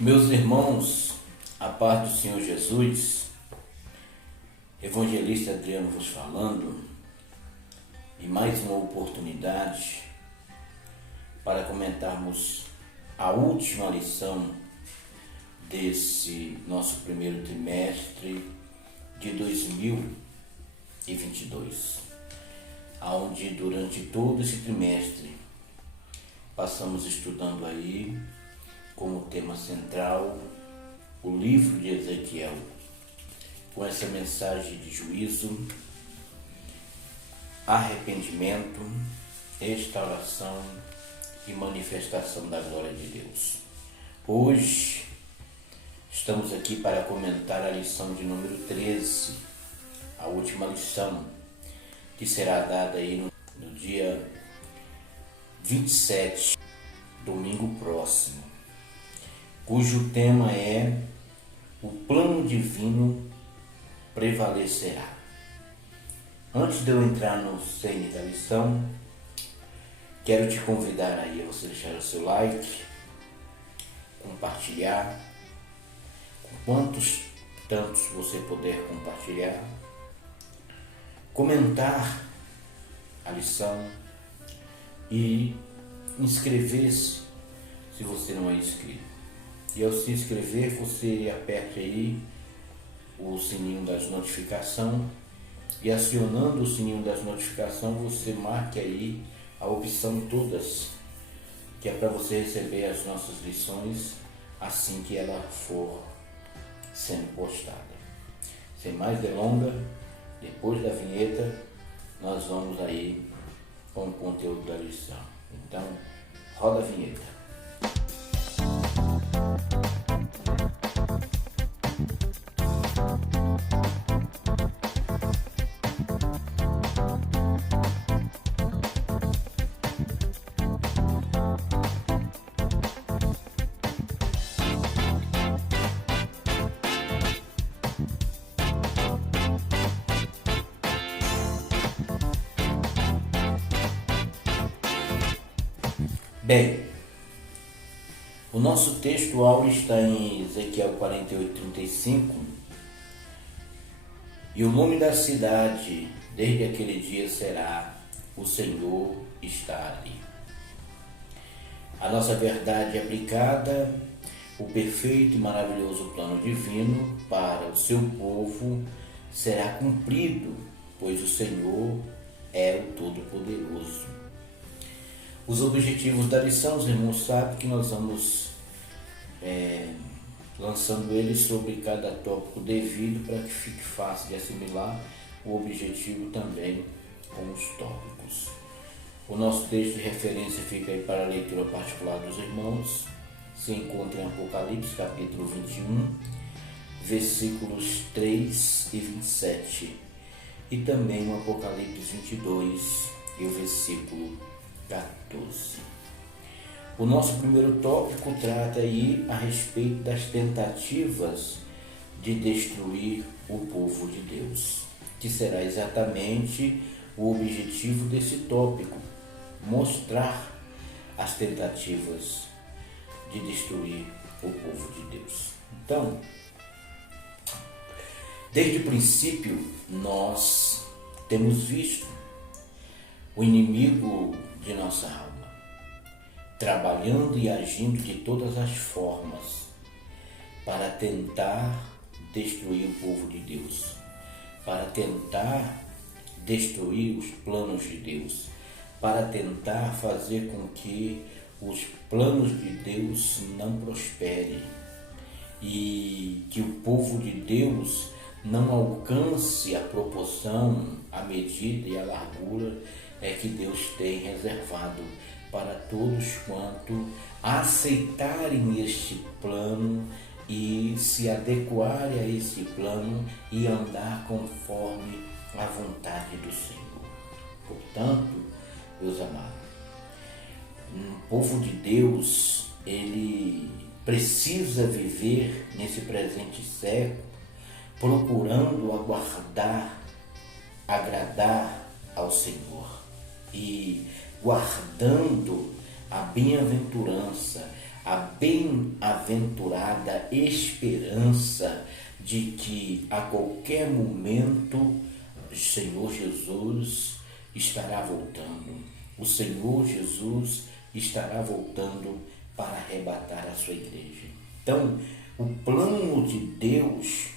Meus irmãos, a paz do Senhor Jesus, Evangelista Adriano vos falando, e mais uma oportunidade para comentarmos a última lição desse nosso primeiro trimestre de 2022, onde durante todo esse trimestre passamos estudando aí como tema central o livro de Ezequiel, com essa mensagem de juízo, arrependimento, restauração e manifestação da glória de Deus. Hoje estamos aqui para comentar a lição de número 13, a última lição, que será dada aí no dia 27, domingo próximo, cujo tema é o plano divino prevalecerá. Antes de eu entrar no cerne da lição, quero te convidar aí a você deixar o seu like, compartilhar, com tantos você puder compartilhar, comentar a lição e inscrever-se se você não é inscrito. E ao se inscrever, você aperte aí o sininho das notificações e acionando o sininho das notificações, você marque aí a opção todas, que é para você receber as nossas lições assim que ela for sendo postada. Sem mais delongas, depois da vinheta, nós vamos aí com o conteúdo da lição. Então, roda a vinheta. Bem, o nosso texto áureo está em Ezequiel 48:35, e o nome da cidade desde aquele dia será: o Senhor está ali. A nossa verdade aplicada, o perfeito e maravilhoso plano divino para o seu povo será cumprido, pois o Senhor é o Todo-Poderoso. Os objetivos da lição, os irmãos sabem que nós vamos lançando eles sobre cada tópico devido para que fique fácil de assimilar o objetivo também com os tópicos. O nosso texto de referência fica aí para a leitura particular dos irmãos. Se encontra em Apocalipse capítulo 21, versículos 3 e 27, e também no Apocalipse 22 e o versículo 14. O nosso primeiro tópico trata aí a respeito das tentativas de destruir o povo de Deus, que será exatamente o objetivo desse tópico: mostrar as tentativas de destruir o povo de Deus. Então, desde o princípio, nós temos visto o inimigo de nossa alma trabalhando e agindo de todas as formas para tentar destruir o povo de Deus, para tentar destruir os planos de Deus, para tentar fazer com que os planos de Deus não prosperem e que o povo de Deus não alcance a proporção, a medida e a largura que Deus tem reservado para todos quanto aceitarem este plano e se adequarem a esse plano e andar conforme a vontade do Senhor. Portanto, meus amados, o povo de Deus, ele precisa viver nesse presente século procurando agradar ao Senhor e guardando a bem-aventurança, a bem-aventurada esperança de que a qualquer momento o Senhor Jesus estará voltando. O Senhor Jesus estará voltando para arrebatar a sua igreja. Então, o plano de Deus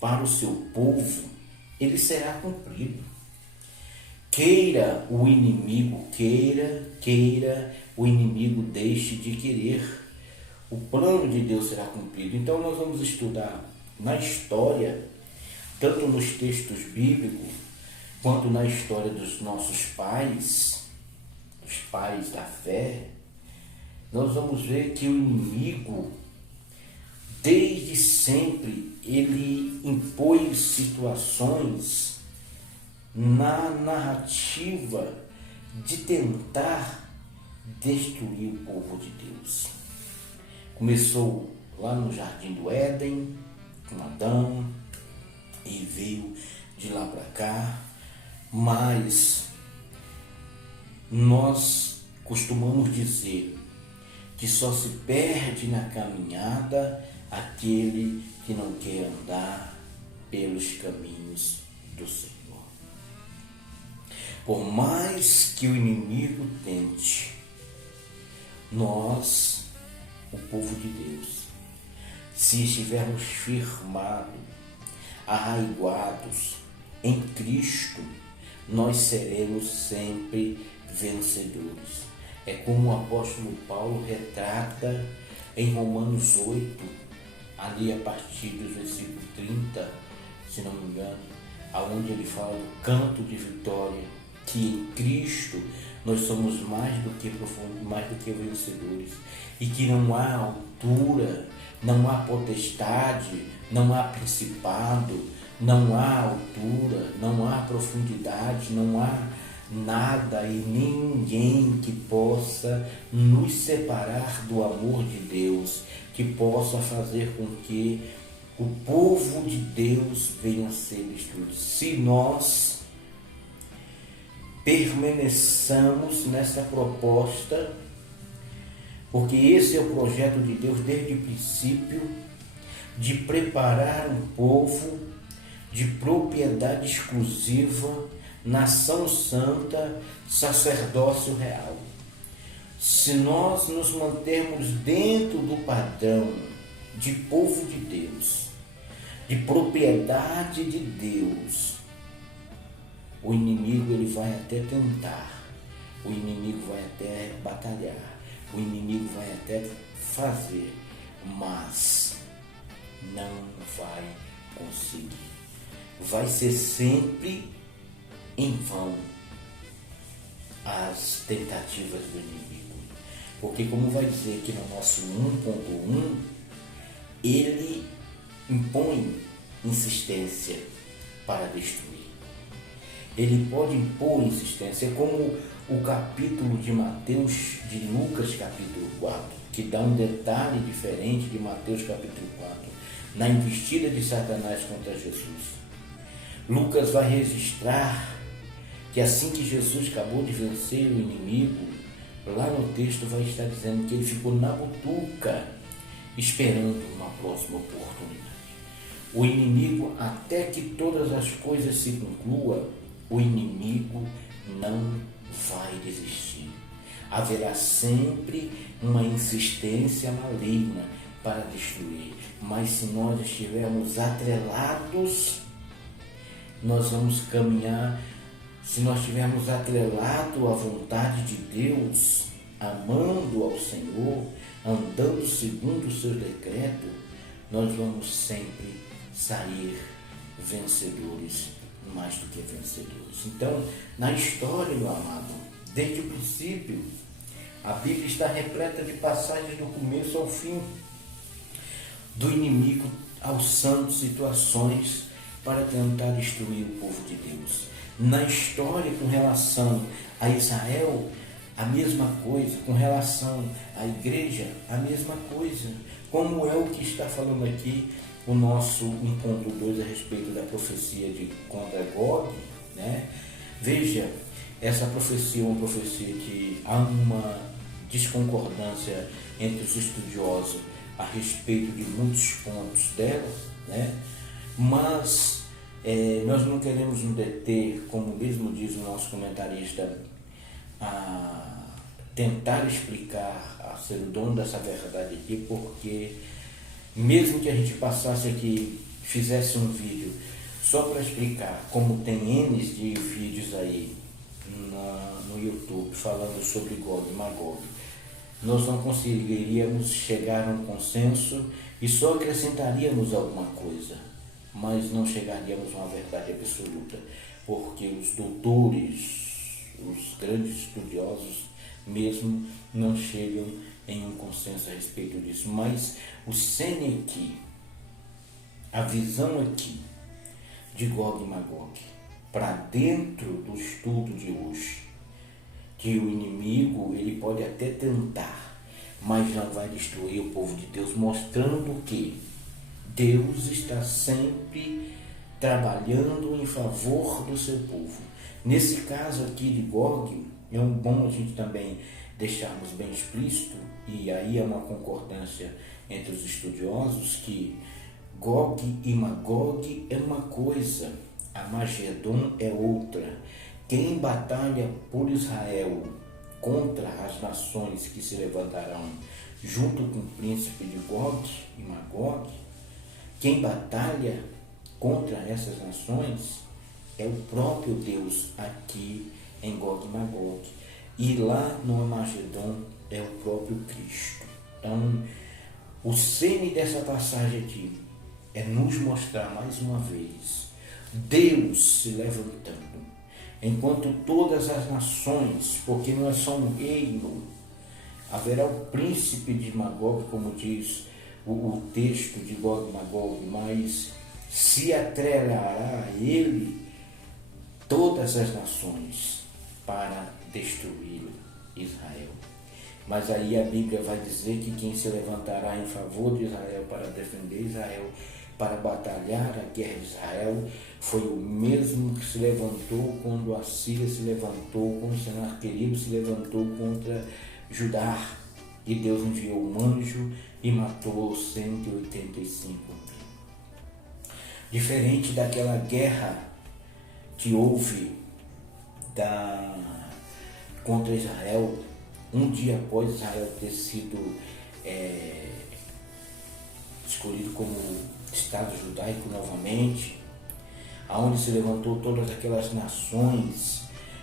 para o seu povo, ele será cumprido. Queira o inimigo, queira o inimigo deixe de querer. O plano de Deus será cumprido. Então nós vamos estudar na história, tanto nos textos bíblicos, quanto na história dos nossos pais, os pais da fé. Nós vamos ver que o inimigo, desde sempre, ele impôs situações na narrativa de tentar destruir o povo de Deus. Começou lá no Jardim do Éden, com Adão, e veio de lá para cá, mas nós costumamos dizer que só se perde na caminhada aquele que não quer andar pelos caminhos do Senhor. Por mais que o inimigo tente, nós, o povo de Deus, se estivermos firmados, arraigados em Cristo, nós seremos sempre vencedores. É como o apóstolo Paulo retrata em Romanos 8, ali a partir do versículo 30, se não me engano, aonde ele fala do canto de vitória, que em Cristo nós somos mais do que vencedores, e que não há altura, não há potestade, não há principado, não há altura, não há profundidade, não há nada e ninguém que possa nos separar do amor de Deus, que possa fazer com que o povo de Deus venha a ser destruído. Se nós permaneçamos nessa proposta, porque esse é o projeto de Deus desde o princípio, de preparar um povo de propriedade exclusiva, nação santa, sacerdócio real. Se nós nos mantermos dentro do padrão de povo de Deus, de propriedade de Deus, o inimigo ele vai até tentar, o inimigo vai até batalhar, o inimigo vai até fazer, mas não vai conseguir. Vai ser sempre em vão as tentativas do inimigo. Porque, como vai dizer aqui no nosso 1.1, ele impõe insistência para destruir. Ele pode impor insistência, é como o capítulo de Lucas capítulo 4, que dá um detalhe diferente de Mateus capítulo 4, na investida de Satanás contra Jesus. Lucas vai registrar que assim que Jesus acabou de vencer o inimigo, lá no texto vai estar dizendo que ele ficou na butuca, esperando uma próxima oportunidade. O inimigo, até que todas as coisas se concluam, o inimigo não vai desistir. Haverá sempre uma insistência maligna para destruir, mas se nós estivermos atrelados, nós vamos caminhar. Se nós estivermos atrelados à vontade de Deus, amando ao Senhor, andando segundo os seus decretos, nós vamos sempre sair vencedores, mais do que vencedores. Então, na história, meu amado, desde o princípio, a Bíblia está repleta de passagens do começo ao fim, do inimigo alçando situações para tentar destruir o povo de Deus. Na história, com relação a Israel, a mesma coisa. Com relação à igreja, a mesma coisa. Como é o que está falando aqui o nosso 1.2 a respeito da profecia de contra Gog, né? Veja, essa profecia é uma profecia que há uma desconcordância entre os estudiosos a respeito de muitos pontos dela, né? Mas nós não queremos nos deter, como mesmo diz o nosso comentarista, a tentar explicar, a ser o dono dessa verdade aqui, porque mesmo que a gente passasse aqui, fizesse um vídeo só para explicar, como tem N de vídeos aí no YouTube falando sobre Gog e Magog, nós não conseguiríamos chegar a um consenso e só acrescentaríamos alguma coisa, mas não chegaríamos a uma verdade absoluta, porque os doutores, os grandes estudiosos mesmo, não chegam em um consenso a respeito disso. Mas o Sene aqui, a visão aqui de Gog e Magog, para dentro do estudo de hoje, que o inimigo ele pode até tentar, mas não vai destruir o povo de Deus, mostrando que Deus está sempre trabalhando em favor do seu povo. Nesse caso aqui de Gog, é bom a gente também deixarmos bem explícito, e aí é uma concordância entre os estudiosos, que Gog e Magog é uma coisa, Armagedon é outra. Quem batalha por Israel contra as nações que se levantarão junto com o príncipe de Gog e Magog, quem batalha contra essas nações é o próprio Deus aqui em Gog e Magog. E lá no Armagedon é o próprio Cristo. Então, o cerne dessa passagem aqui é nos mostrar mais uma vez Deus se levantando, enquanto todas as nações, porque não é só um reino, haverá o príncipe de Magog, como diz o texto de Gog e Magog, mas se atrelará a ele todas as nações para destruir Israel. Mas aí a Bíblia vai dizer que quem se levantará em favor de Israel para defender Israel, para batalhar a guerra de Israel, foi o mesmo que se levantou quando a Síria se levantou, quando Senaqueribe se levantou contra Judá. E Deus enviou um anjo e matou 185 mil. Diferente daquela guerra que houve contra Israel, um dia após Israel ter sido escolhido como Estado judaico novamente, aonde se levantou todas aquelas nações,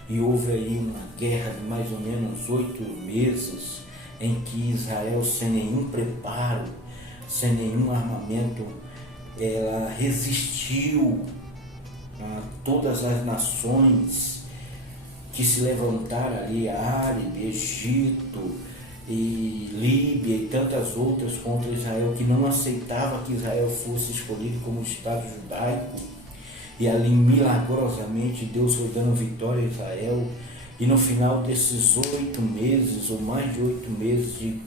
e houve aí uma guerra de mais ou menos 8 meses, em que Israel, sem nenhum preparo, sem nenhum armamento, ela resistiu a todas as nações que se levantaram ali, Árabe, Egito e Líbia e tantas outras contra Israel, que não aceitava que Israel fosse escolhido como Estado judaico. E ali milagrosamente Deus foi dando vitória a Israel, e no final desses 8 meses, ou mais de 8 meses de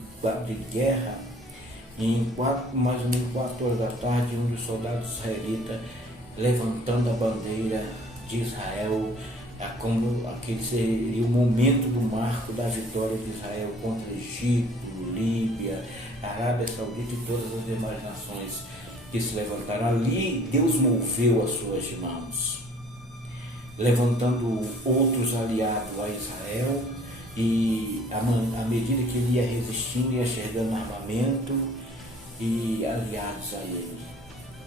guerra, mais ou menos 4 horas da tarde, um dos soldados israelitas levantando a bandeira de Israel, como aquele seria o momento do marco da vitória de Israel contra Egito, Líbia, Arábia Saudita e todas as demais nações que se levantaram. Ali Deus moveu as suas mãos, levantando outros aliados a Israel, e à medida que ele ia resistindo, ia chegando armamento e aliados a ele.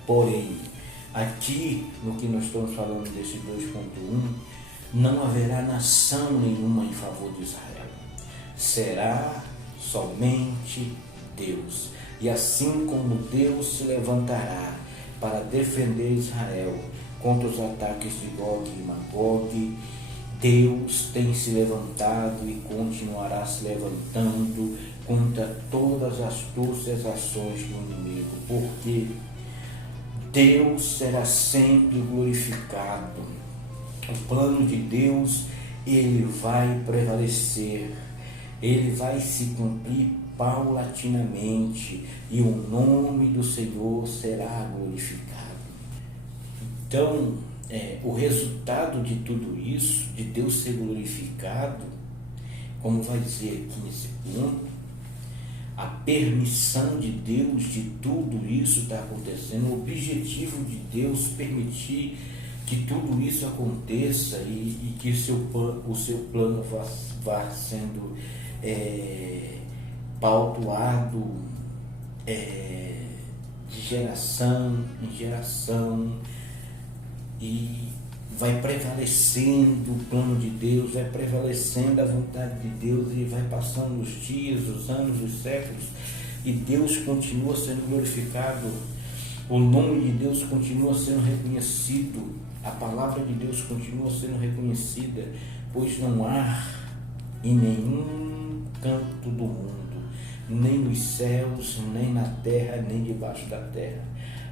Porém, aqui no que nós estamos falando desse 2.1, não haverá nação nenhuma em favor de Israel. Será somente Deus. E assim como Deus se levantará para defender Israel contra os ataques de Gog e Magog, Deus tem se levantado e continuará se levantando contra todas as astúcias ações do inimigo, porque Deus será sempre glorificado. O plano de Deus, ele vai prevalecer, ele vai se cumprir paulatinamente, e o nome do Senhor será glorificado. Então, o resultado de tudo isso, de Deus ser glorificado, como vai dizer aqui nesse ponto, a permissão de Deus de tudo isso está acontecendo, o objetivo de Deus permitir que tudo isso aconteça e que o seu plano vá sendo pautoado de geração em geração, e vai prevalecendo o plano de Deus, vai prevalecendo a vontade de Deus, e vai passando os dias, os anos, os séculos, e Deus continua sendo glorificado, o nome de Deus continua sendo reconhecido, a palavra de Deus continua sendo reconhecida, pois não há em nenhum canto do mundo, nem nos céus, nem na terra, nem debaixo da terra,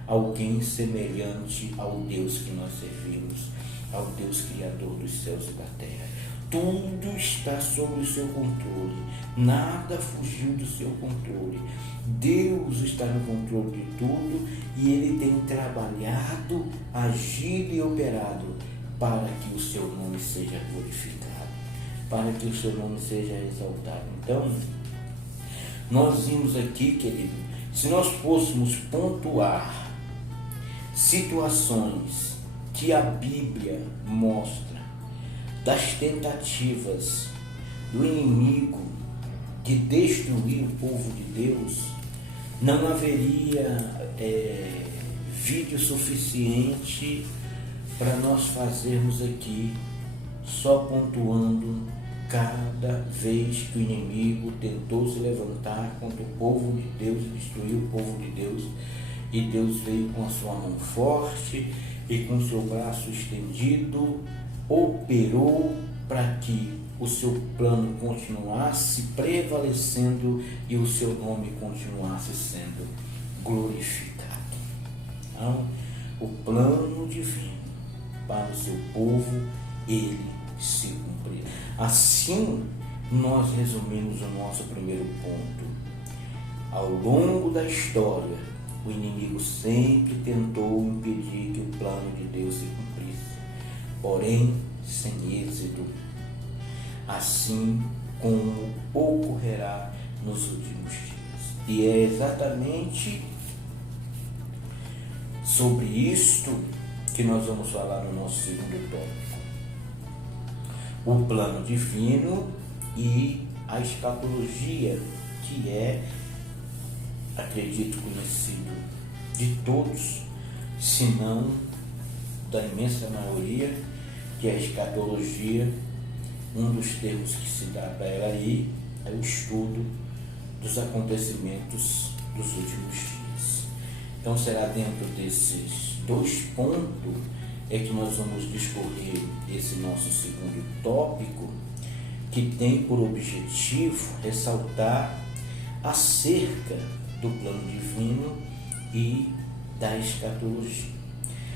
alguém semelhante ao Deus que nós servimos, ao Deus Criador dos céus e da terra. Tudo está sob o seu controle, nada fugiu do seu controle. Deus está no controle de tudo, e Ele tem trabalhado, agido e operado para que o seu nome seja glorificado, para que o seu nome seja exaltado. Então, nós vimos aqui, querido, se nós fôssemos pontuar situações que a Bíblia mostra das tentativas do inimigo de destruir o povo de Deus, não haveria vídeo suficiente para nós fazermos aqui, só pontuando cada vez que o inimigo tentou se levantar contra o povo de Deus e destruir o povo de Deus, e Deus veio com a sua mão forte e com o seu braço estendido, operou para que o seu plano continuasse prevalecendo e o seu nome continuasse sendo glorificado. Então, o plano divino para o seu povo, ele se cumprirá. Assim, nós resumimos o nosso primeiro ponto. Ao longo da história, o inimigo sempre tentou impedir que o plano de Deus se cumprisse, porém sem êxito, assim como ocorrerá nos últimos dias. E é exatamente sobre isto que nós vamos falar no nosso segundo tópico: o plano divino e a escatologia, que é, acredito, conhecido de todos, se não da imensa maioria, que é a escatologia. Um dos termos que se dá para ela aí é o estudo dos acontecimentos dos últimos dias. Então será dentro desses dois pontos que nós vamos discorrer esse nosso segundo tópico, que tem por objetivo ressaltar acerca do plano divino e da escatologia.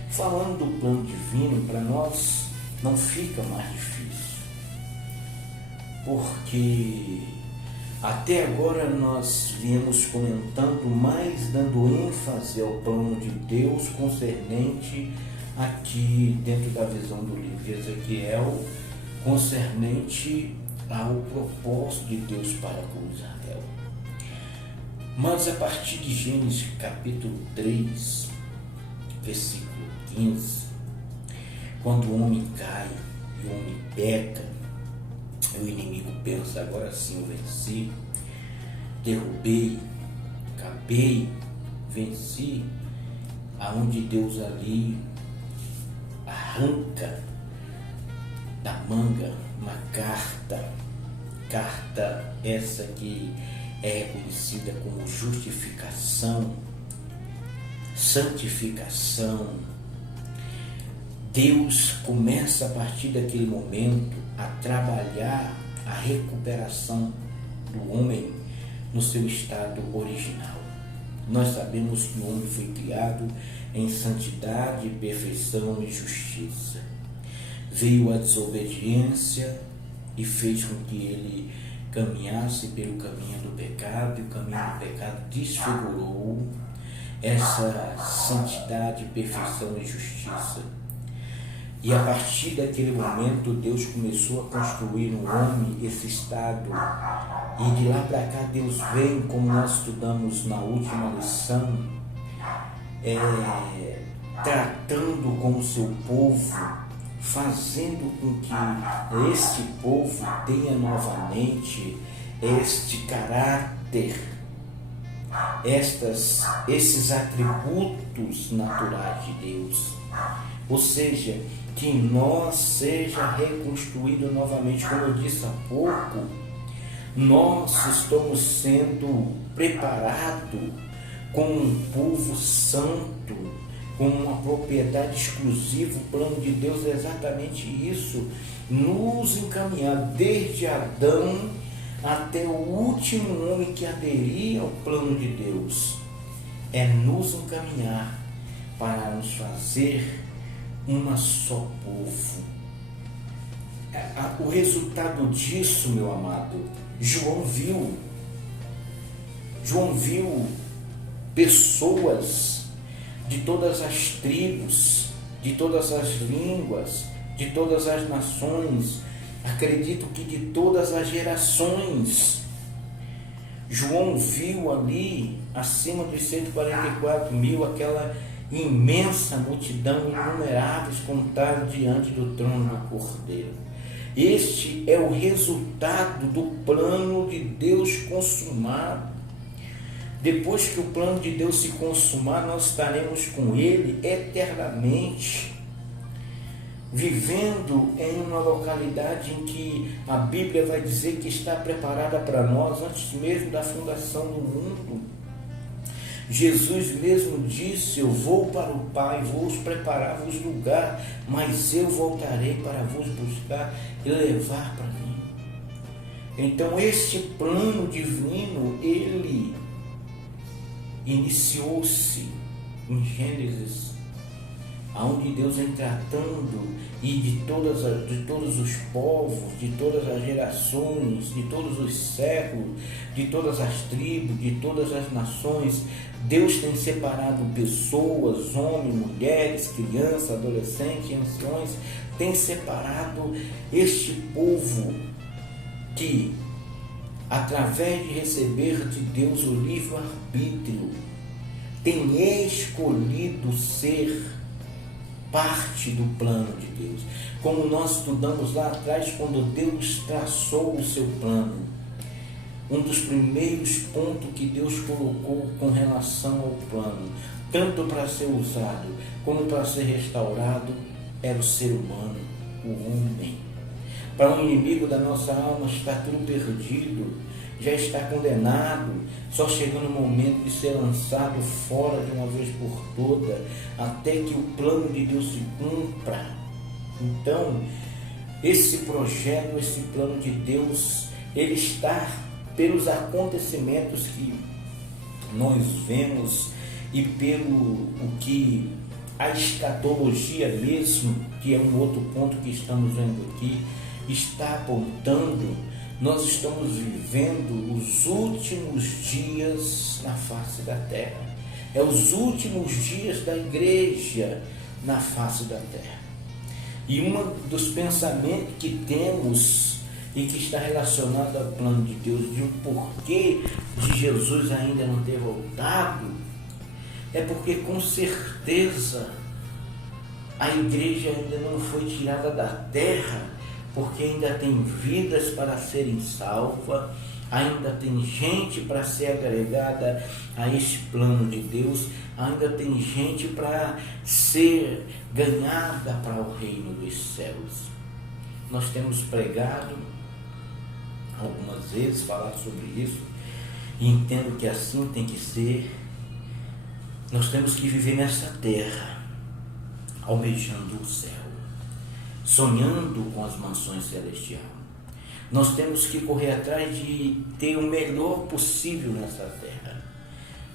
Falando do plano divino, para nós não fica mais difícil, porque até agora nós viemos comentando, mais dando ênfase ao plano de Deus concernente aqui dentro da visão do livro de Ezequiel, concernente ao propósito de Deus para com Israel. Mas a partir de Gênesis capítulo 3, versículo 15, quando o homem cai e o homem peca, o inimigo pensa: agora sim eu venci, derrubei, acabei, venci, aonde Deus ali arranca da manga uma carta essa que é reconhecida como justificação, santificação. Deus começa a partir daquele momento a trabalhar a recuperação do homem no seu estado original. Nós sabemos que o homem foi criado em santidade, perfeição e justiça. Veio a desobediência e fez com que ele caminhasse pelo caminho do pecado, e o caminho do pecado desfigurou essa santidade, perfeição e justiça. E a partir daquele momento, Deus começou a construir no homem esse estado. E de lá para cá, Deus vem, como nós estudamos na última lição, tratando com o seu povo, fazendo com que este povo tenha novamente este caráter, esses atributos naturais de Deus. Ou seja, que em nós seja reconstruído novamente. Como eu disse há pouco, nós estamos sendo preparados como um povo santo, como uma propriedade exclusiva. O plano de Deus é exatamente isso, nos encaminhar desde Adão até o último homem que aderir ao plano de Deus. É nos encaminhar para nos fazer uma só povo. O resultado disso, meu amado, João viu pessoas de todas as tribos, de todas as línguas, de todas as nações, acredito que de todas as gerações. João viu ali, acima dos 144 mil, aquela imensa multidão, inumeráveis, contados diante do trono do Cordeiro. Este é o resultado do plano de Deus consumado. Depois que o plano de Deus se consumar, nós estaremos com Ele eternamente, vivendo em uma localidade em que a Bíblia vai dizer que está preparada para nós antes mesmo da fundação do mundo. Jesus mesmo disse: eu vou para o Pai, vou preparar-vos lugar, mas eu voltarei para vos buscar e levar para mim. Então este plano divino, ele iniciou-se em Gênesis, onde Deus vem tratando e de todos os povos, de todas as gerações, de todos os séculos, de todas as tribos, de todas as nações. Deus tem separado pessoas, homens, mulheres, crianças, adolescentes, anciões, tem separado este povo que, através de receber de Deus o livre-arbítrio, tem escolhido ser parte do plano de Deus. Como nós estudamos lá atrás, quando Deus traçou o seu plano, um dos primeiros pontos que Deus colocou com relação ao plano, tanto para ser usado como para ser restaurado, era o ser humano, o homem. Para um inimigo da nossa alma está tudo perdido, já está condenado, só chegando o momento de ser lançado fora de uma vez por toda, até que o plano de Deus se cumpra. Então, esse projeto, esse plano de Deus, ele está pelos acontecimentos que nós vemos e pelo o que a escatologia mesmo, que é um outro ponto que estamos vendo aqui, está apontando. Nós estamos vivendo os últimos dias na face da terra. É os últimos dias da igreja na face da terra. E um dos pensamentos que temos e que está relacionado ao plano de Deus, de o porquê de Jesus ainda não ter voltado, é porque com certeza a igreja ainda não foi tirada da terra, porque ainda tem vidas para serem salvas, ainda tem gente para ser agregada a este plano de Deus, ainda tem gente para ser ganhada para o reino dos céus. Nós temos pregado algumas vezes, falado sobre isso, e entendo que assim tem que ser. Nós temos que viver nessa terra, almejando o céu, sonhando com as mansões celestiais. Nós temos que correr atrás de ter o melhor possível nessa terra.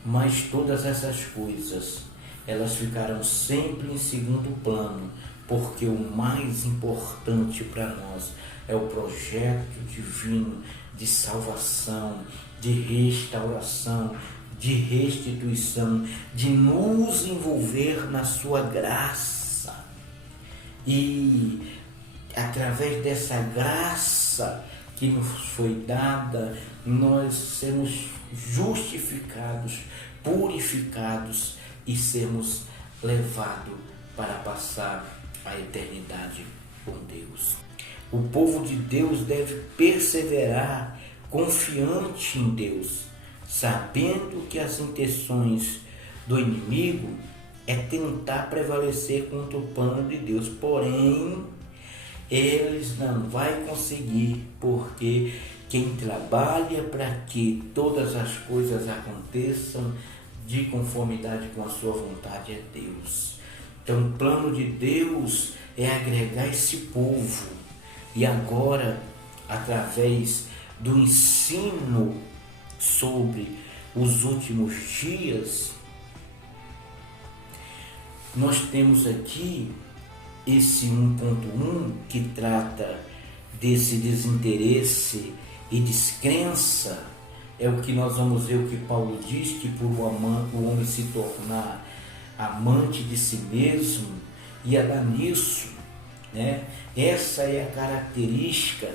Mas todas essas coisas, elas ficarão sempre em segundo plano, porque o mais importante para nós é o projeto divino de salvação, de restauração, de restituição, de nos envolver na sua graça. e através dessa graça que nos foi dada, nós sermos justificados, purificados e sermos levados para passar a eternidade com Deus. O povo de Deus deve perseverar confiante em Deus, sabendo que as intenções do inimigo é tentar prevalecer contra o plano de Deus, porém eles não vão conseguir, porque quem trabalha para que todas as coisas aconteçam de conformidade com a sua vontade é Deus. Então o plano de Deus é agregar esse povo, e agora, através do ensino sobre os últimos dias, nós temos aqui esse 1.1 que trata desse desinteresse e descrença. É o que nós vamos ver, o que Paulo diz, que por o homem se tornar amante de si mesmo e andar nisso, né? Essa é a característica.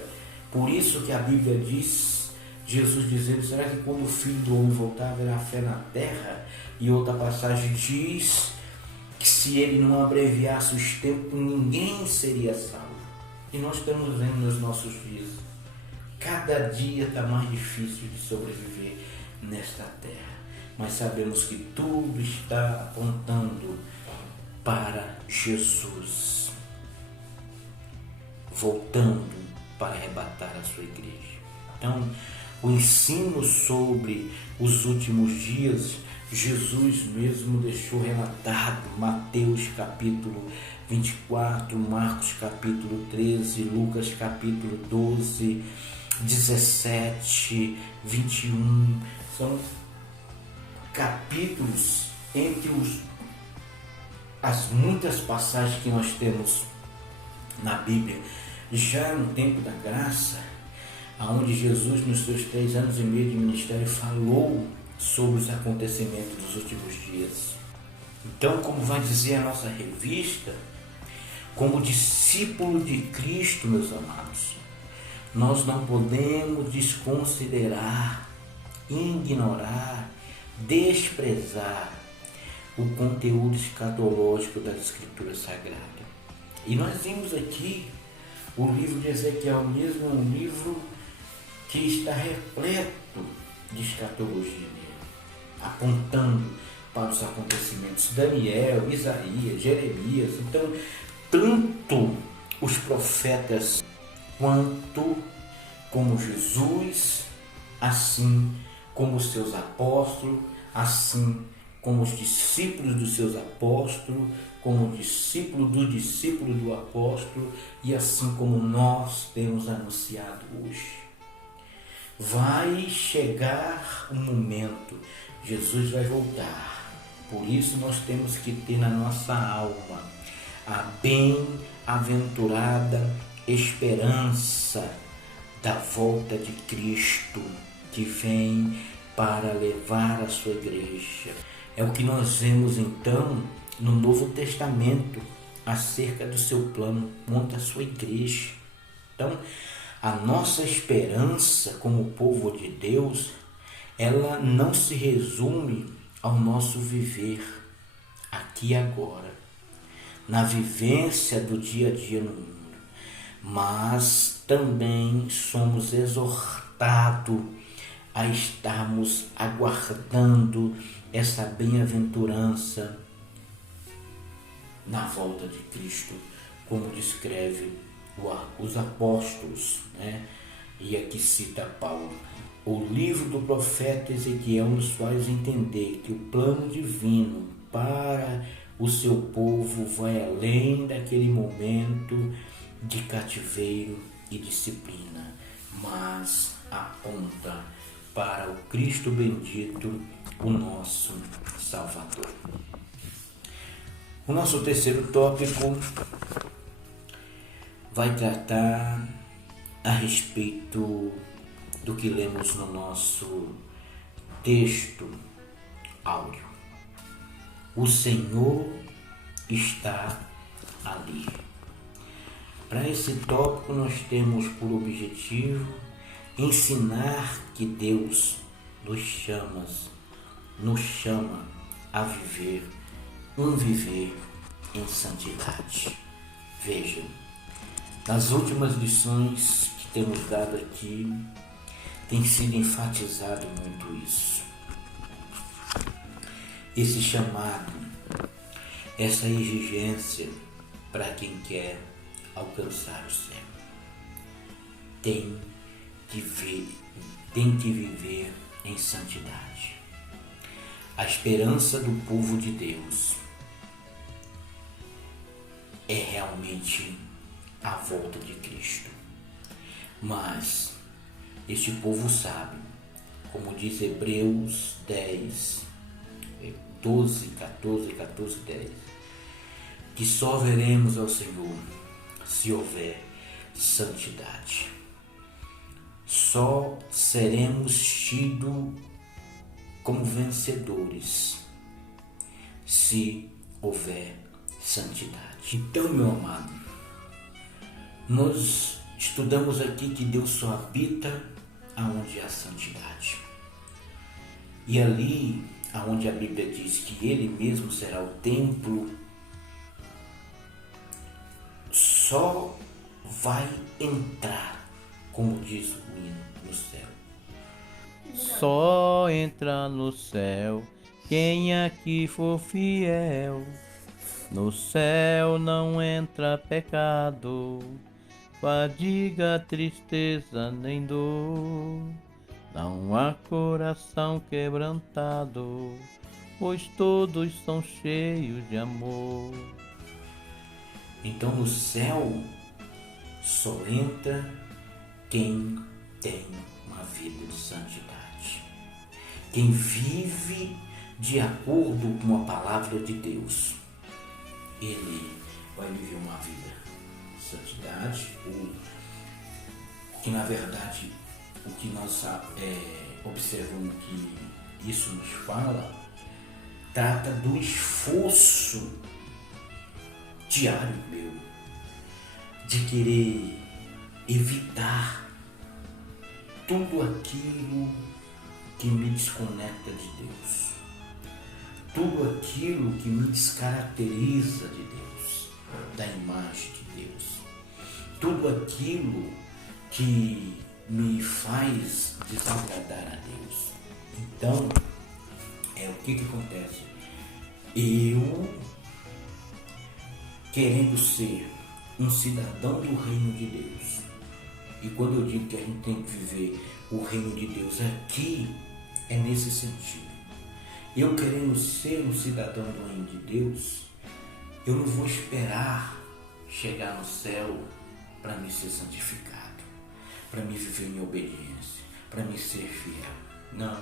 Por isso que a Bíblia diz, Jesus dizendo, será que quando o Filho do Homem voltar haverá fé na terra? E outra passagem diz que se ele não abreviasse os tempos, ninguém seria salvo. E nós estamos vendo nos nossos dias, cada dia está mais difícil de sobreviver nesta terra, mas sabemos que tudo está apontando para Jesus, voltando para arrebatar a sua igreja. Então, o ensino sobre os últimos dias, Jesus mesmo deixou relatado, Mateus capítulo 24, Marcos capítulo 13, Lucas capítulo 12, 17, 21, são capítulos entre as muitas passagens que nós temos na Bíblia, já no tempo da graça, onde Jesus, nos seus 3 anos e meio de ministério, falou sobre os acontecimentos dos últimos dias. Então, como vai dizer a nossa revista, como discípulo de Cristo, meus amados, nós não podemos desconsiderar, ignorar, desprezar o conteúdo escatológico das Escrituras Sagradas. E nós vimos aqui o livro de Ezequiel mesmo, é um livro que está repleto de escatologia nele, apontando para os acontecimentos. Daniel, Isaías, Jeremias, então, tanto os profetas quanto como Jesus, assim como os seus apóstolos, assim como os discípulos dos seus apóstolos, como o discípulo do apóstolo, e assim como nós temos anunciado hoje. Vai chegar um momento, Jesus vai voltar. Por isso nós temos que ter na nossa alma a bem-aventurada esperança da volta de Cristo, que vem para levar a sua igreja. É o que nós vemos então no Novo Testamento acerca do seu plano contra a sua igreja. Então, a nossa esperança como povo de Deus, ela não se resume ao nosso viver aqui e agora, na vivência do dia a dia no mundo, mas também somos exortados a estarmos aguardando essa bem-aventurança na volta de Cristo, como descreve os apóstolos, né? E aqui cita Paulo. O livro do profeta Ezequiel nos faz entender que o plano divino para o seu povo vai além daquele momento de cativeiro e disciplina, mas aponta para o Cristo bendito, o nosso Salvador. O nosso terceiro tópico vai tratar a respeito do que lemos no nosso texto áureo. O Senhor está ali. Para esse tópico nós temos por objetivo ensinar que Deus nos chama a viver em santidade. Vejam, nas últimas lições que temos dado aqui, tem sido enfatizado muito isso. Esse chamado, essa exigência para quem quer alcançar o céu. Tem que viver em santidade. A esperança do povo de Deus é realmente a volta de Cristo. Mas este povo sabe, como diz Hebreus 10, 12, 14, 10, que só veremos ao Senhor se houver santidade. Só seremos tidos como vencedores se houver santidade. Então, meu amado, nós estudamos aqui que Deus só habita aonde há santidade. E ali, aonde a Bíblia diz que Ele mesmo será o templo, só vai entrar, como diz o hino, no céu. Só entra no céu quem aqui for fiel. No céu não entra pecado, fadiga, tristeza nem dor. Não há coração quebrantado, pois todos são cheios de amor. Então no céu só entra quem tem uma vida de santidade, quem vive de acordo com a palavra de Deus. Ele vai viver uma vida de santidade, que na verdade o que nós observamos que isso nos fala, trata do esforço diário meu, de querer evitar tudo aquilo que me desconecta de Deus, tudo aquilo que me descaracteriza de Deus, da imagem de Deus, tudo aquilo que me faz desagradar a Deus. Então, o que acontece? Eu, querendo ser um cidadão do reino de Deus, e quando eu digo que a gente tem que viver o reino de Deus aqui, é nesse sentido. Eu querendo ser um cidadão do reino de Deus, eu não vou esperar chegar no céu para me ser santificado, para me viver em obediência, para me ser fiel. Não,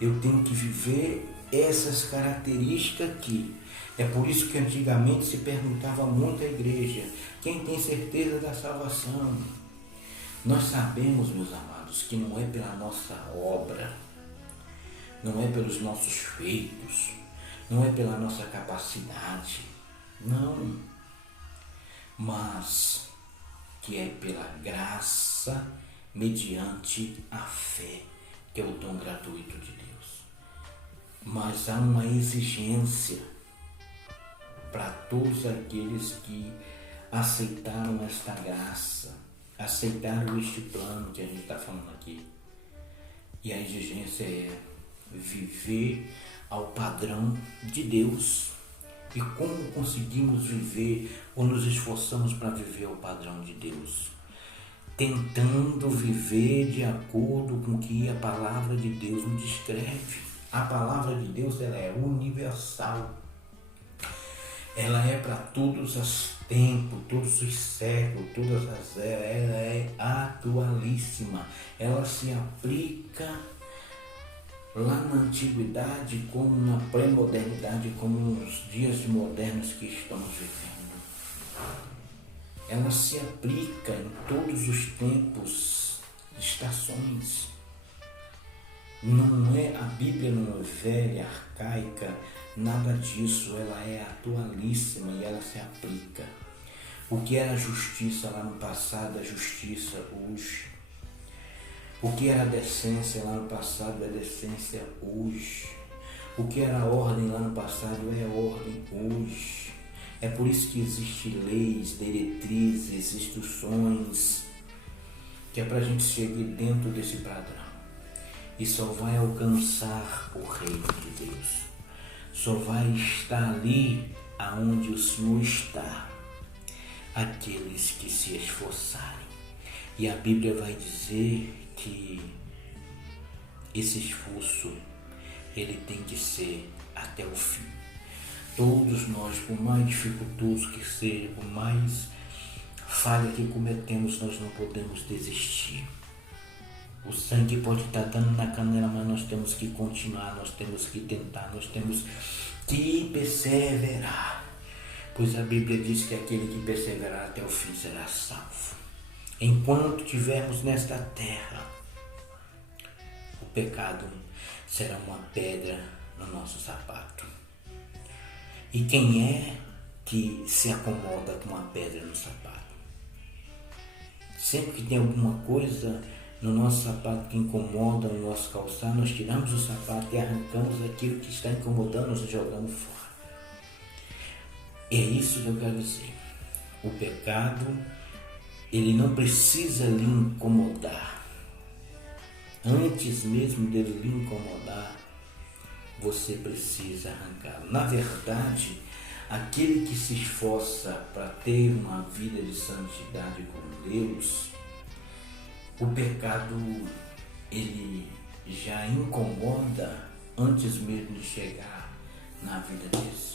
eu tenho que viver essas características aqui. É por isso que antigamente se perguntava muito à igreja: quem tem certeza da salvação? Nós sabemos, meus amados, que não é pela nossa obra, não é pelos nossos feitos, não é pela nossa capacidade, não, mas que é pela graça mediante a fé, que é o dom gratuito de Deus. Mas há uma exigência para todos aqueles que aceitaram esta graça, aceitaram este plano que a gente está falando aqui. E a exigência é viver ao padrão de Deus. E como conseguimos viver ou nos esforçamos para viver ao padrão de Deus? Tentando viver de acordo com o que a palavra de Deus nos descreve. A palavra de Deus, ela é universal. Ela é para todos os tempos, todos os séculos, todas as eras. Ela é atualíssima. Ela se aplica lá na antiguidade como na pré-modernidade, como nos dias modernos que estamos vivendo. Ela se aplica em todos os tempos, estações. Não é, a Bíblia não é velha, arcaica, nada disso. Ela é atualíssima e ela se aplica. O que era justiça lá no passado é justiça hoje. O que era decência lá no passado é decência hoje. O que era ordem lá no passado é ordem hoje. É por isso que existem leis, diretrizes, instruções, que é para a gente seguir dentro desse padrão. E só vai alcançar o reino de Deus. Só vai estar ali aonde o Senhor está, aqueles que se esforçarem. E a Bíblia vai dizer que esse esforço, ele tem que ser até o fim. Todos nós, por mais dificultoso que seja, por mais falha que cometemos, nós não podemos desistir. O sangue pode estar dando na canela, mas nós temos que continuar, nós temos que tentar, nós temos que perseverar. Pois a Bíblia diz que aquele que perseverar até o fim será salvo. Enquanto estivermos nesta terra, o pecado será uma pedra no nosso sapato. E quem é que se acomoda com uma pedra no sapato? Sempre que tem alguma coisa no nosso sapato que incomoda, no nosso calçado, nós tiramos o sapato e arrancamos aquilo que está incomodando, nós jogamos fora. É isso que eu quero dizer. O pecado, ele não precisa lhe incomodar. Antes mesmo dele lhe incomodar, você precisa arrancá-lo. Na verdade, aquele que se esforça para ter uma vida de santidade com Deus, o pecado, ele já incomoda antes mesmo de chegar na vida desse.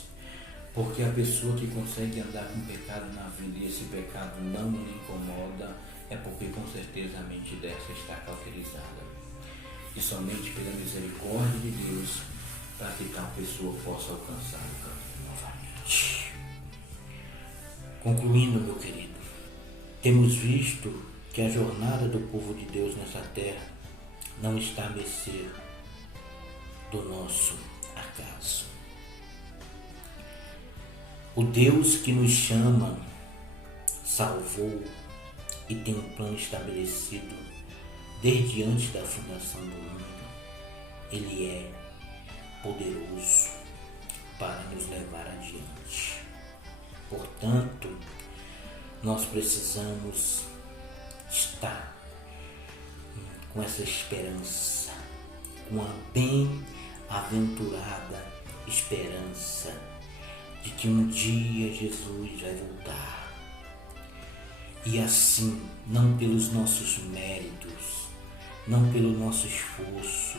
Porque a pessoa que consegue andar com pecado na vida e esse pecado não lhe incomoda, é porque com certeza a mente dessa está cauterizada. E somente pela misericórdia de Deus, para que tal pessoa possa alcançar o caminho novamente. Concluindo, meu querido, temos visto que a jornada do povo de Deus nessa terra não está a mercê do nosso acaso. O Deus que nos chama, salvou e tem um plano estabelecido desde antes da fundação do mundo. Ele é poderoso para nos levar adiante. Portanto, nós precisamos estar com essa esperança, com a bem-aventurada esperança de que um dia Jesus vai voltar. E assim, não pelos nossos méritos, não pelo nosso esforço,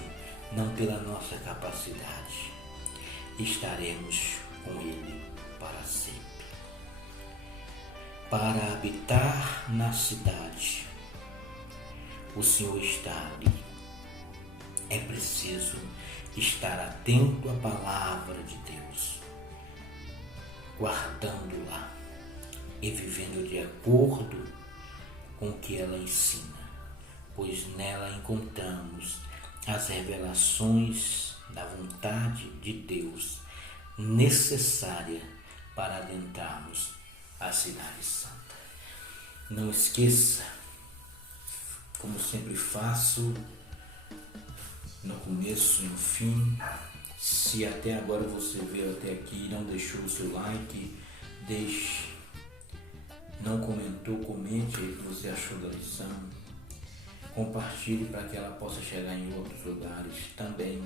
não pela nossa capacidade, estaremos com Ele para sempre. Para habitar na cidade, o Senhor está ali. É preciso estar atento à palavra de Deus, guardando-la e vivendo de acordo com o que ela ensina, pois nela encontramos as revelações da vontade de Deus necessária para adentrarmos a cidade santa. Não esqueça, como sempre faço, no começo e no fim, se até agora você veio até aqui e não deixou o seu like, deixe. Não comentou, comente aí o que você achou da lição. Compartilhe para que ela possa chegar em outros lugares também.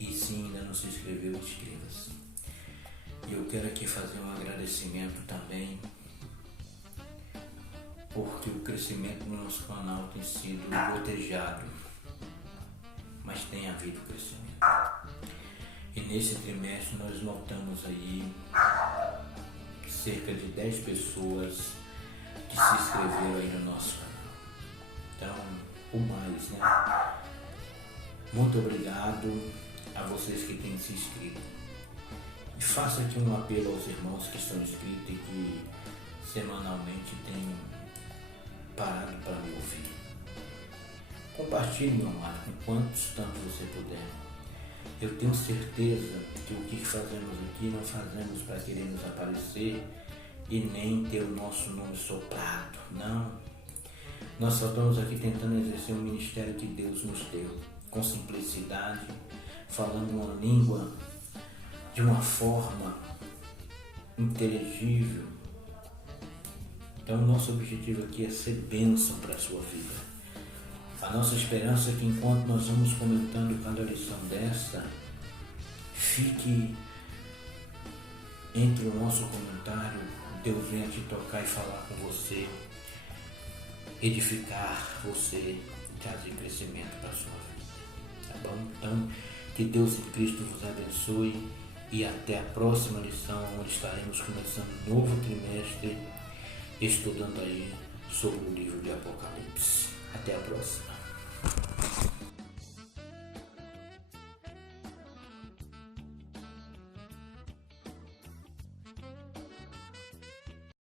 E se ainda não se inscreveu, inscreva-se. E eu quero aqui fazer um agradecimento também, porque o crescimento do nosso canal tem sido gotejado, mas tem havido crescimento. E nesse trimestre nós notamos aí cerca de 10 pessoas que se inscreveram aí no nosso canal. Então, o mais, né? Muito obrigado a vocês que têm se inscrito. E faço aqui um apelo aos irmãos que estão inscritos e que semanalmente têm parado para me ouvir. Compartilhe, meu amado, com quantos tantos você puder. Eu tenho certeza que o que fazemos aqui não fazemos para querer nos aparecer e nem ter o nosso nome soprado, não. Nós só estamos aqui tentando exercer o ministério que Deus nos deu, com simplicidade, falando uma língua de uma forma inteligível. Então, o nosso objetivo aqui é ser bênção para a sua vida. A nossa esperança é que enquanto nós vamos comentando cada lição desta, fique entre o nosso comentário, Deus venha te tocar e falar com você, edificar você, trazer crescimento para a sua vida. Tá bom? Então, que Deus em Cristo vos abençoe e até a próxima lição, onde estaremos começando um novo trimestre, estudando aí sobre o livro de Apocalipse. Até a próxima.